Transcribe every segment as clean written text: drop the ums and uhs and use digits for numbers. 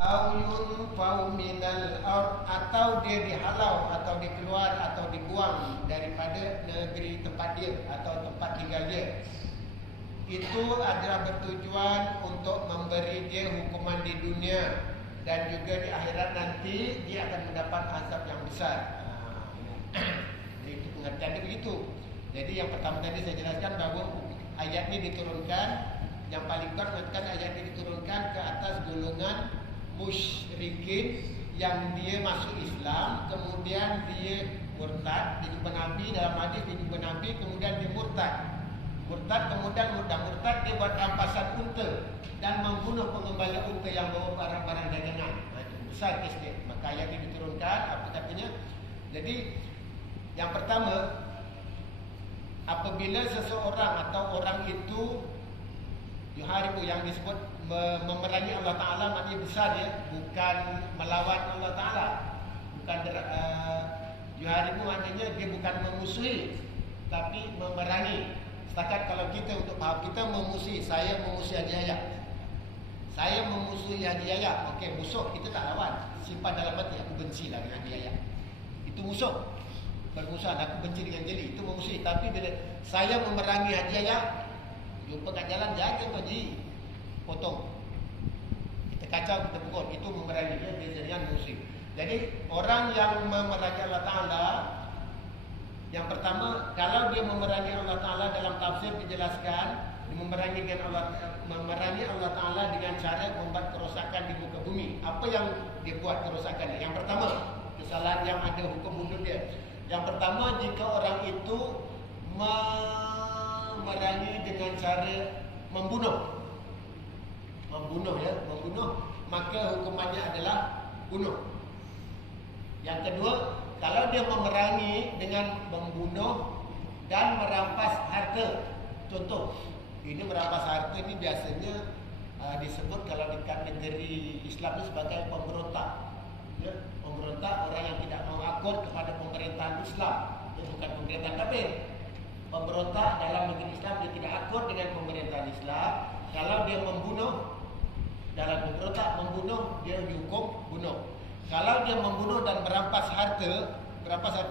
au yunfau minal ard, atau dia dihalau atau dikeluar atau dibuang daripada negeri tempat dia atau tempat tinggal dia, itu adalah bertujuan untuk memberi dia hukuman di dunia dan juga di akhirat nanti dia akan mendapat azab yang besar. Jadi itu pengertian dia begitu. Jadi yang pertama tadi saya jelaskan bahawa ayat ini diturunkan, yang paling kuat mengatakan ayat ini diturunkan ke atas golongan musyrikin yang dia masuk Islam, kemudian dia murtad, dia jumpa Nabi, dalam hadis dia jumpa Nabi, kemudian dia murtad, kemudian murtad dia buat rampasan unta dan membunuh pengembala unta yang bawa barang-barang dagangan. Itu besar kes dia. Maka ayat ini diturunkan, apa katanya? Jadi yang pertama, apabila seseorang atau orang itu yuharibu, yang disebut memerangi Allah Ta'ala, maknanya besar ya, bukan melawan Allah Ta'ala. Bukan yuharibu maknanya dia bukan memusuhi, tapi memerangi. Setakat kalau kita untuk faham, kita memusuhi, saya memusuhi Haji Yahya, saya memusuhi Haji Yahya, okey, musuh kita tak lawan, simpan dalam hati, aku benci lah dengan Haji Yahya, itu musuh, bermusuhan, aku benci dengan jeli, itu memusuhi. Tapi bila saya memerangi Haji Yahya, jumpa kat jalan, jaga tu Haji, potong, kita kacau, kita pukul, itu memerangi. Dia beza dengan musuh. Jadi orang yang memerangi Allah Ta'ala, yang pertama, kalau dia memerangi Allah Ta'ala, dalam tafsir dijelaskan memerangi Allah Ta'ala dengan cara membuat kerosakan di muka bumi. Apa yang dia buat kerosakan? Yang pertama, kesalahan yang ada hukum bunuh dia. Yang pertama, jika orang itu memerangi dengan cara membunuh, maka hukumannya adalah bunuh. Yang kedua, kalau dia memerangi dengan membunuh dan merampas harta. Contoh, ini merampas harta ini biasanya disebut kalau dekat negeri Islam itu sebagai pemberontak. Ya, pemberontak, orang yang tidak mau akut kepada pemerintahan Islam. Itu bukan pemerintahan kafir. Pemberontak dalam negeri Islam, dia tidak akut dengan pemerintahan Islam. Kalau dia membunuh, dalam pemberontak membunuh, dia dihukum bunuh. Kalau dia membunuh dan merampas harta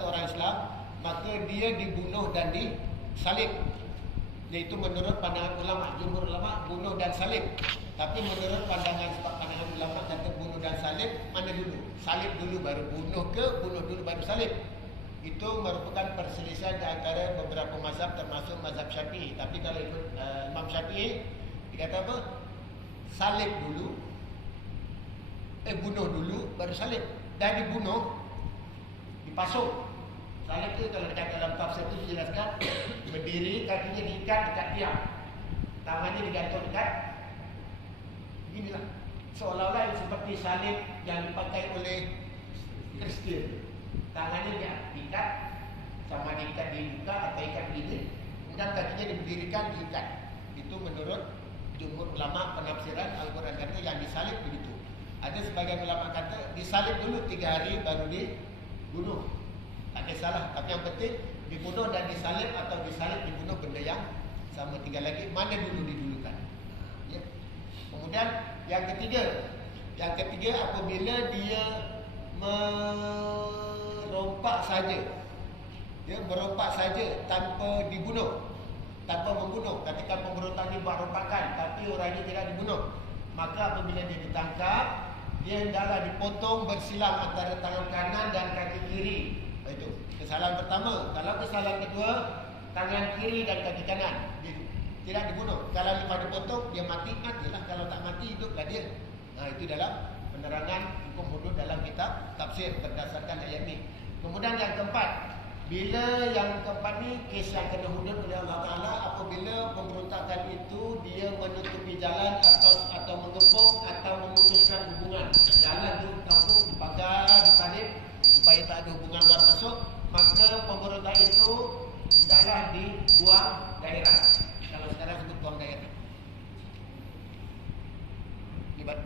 orang Islam, maka dia dibunuh dan disalib. Iaitu menurut pandangan ulama, jumhur ulama, bunuh dan salib. Tapi menurut pandangan ulama kata bunuh dan salib, mana dulu? Salib dulu baru bunuh ke bunuh dulu baru salib? Itu merupakan perselisihan di antara beberapa mazhab termasuk mazhab Syafi'i. Tapi kalau ikut Imam Syafi'i, dia kata apa? Salib dulu, bunuh dulu baru salib. Dan dibunuh, dipasung. Salib itu kalau dekat dalam tafsir itu dijelaskan, berdiri, kakinya diikat dekat tiang, tangannya digantung dekat beginilah, seolah-olah seperti salib yang dipakai oleh Kristian. Tangannya diikat, sama diikat di muka atau ikat begini, kemudian kakinya diberdirikan, diikat. Itu menurut jumhur ulama penafsiran Al-Quran kata yang disalib begitu. Ada sebagian ulama kata disalib dulu 3 hari baru dibunuh. Tak ada salah, tapi yang penting dibunuh dan disalib atau disalib dibunuh benda yang sama. Tinggal lagi mana dulu didulukan. Ya. Kemudian yang ketiga apabila dia merompak saja tanpa dibunuh, tanpa membunuh. Ketika pemberontak ini buat rompakan tapi orang ini tidak dibunuh, maka apabila dia ditangkap, dia hendaklah dipotong bersilang antara tangan kanan dan kaki kiri. Itu kesalahan pertama. Kalau kesalahan kedua, tangan kiri dan kaki kanan tidak dibunuh. Kalau lepas dipotong, dia matilah. Kalau tak mati, hiduplah dia. Itu dalam penerangan hukum hudud dalam kitab tafsir berdasarkan ayat ini. Kemudian yang keempat, bila yang keempat ni kes yang kena hudud oleh Allah Ta'ala, apabila pemberontakan itu dia menutupi jalan atau mengepung atau memutuskan hubungan. Jalan tu kampung dipagar, ditarik supaya tak ada hubungan luar masuk, maka pemberontak itu hendaklah dibuang daerah. Kalau sekarang sebut buang daerah. Libat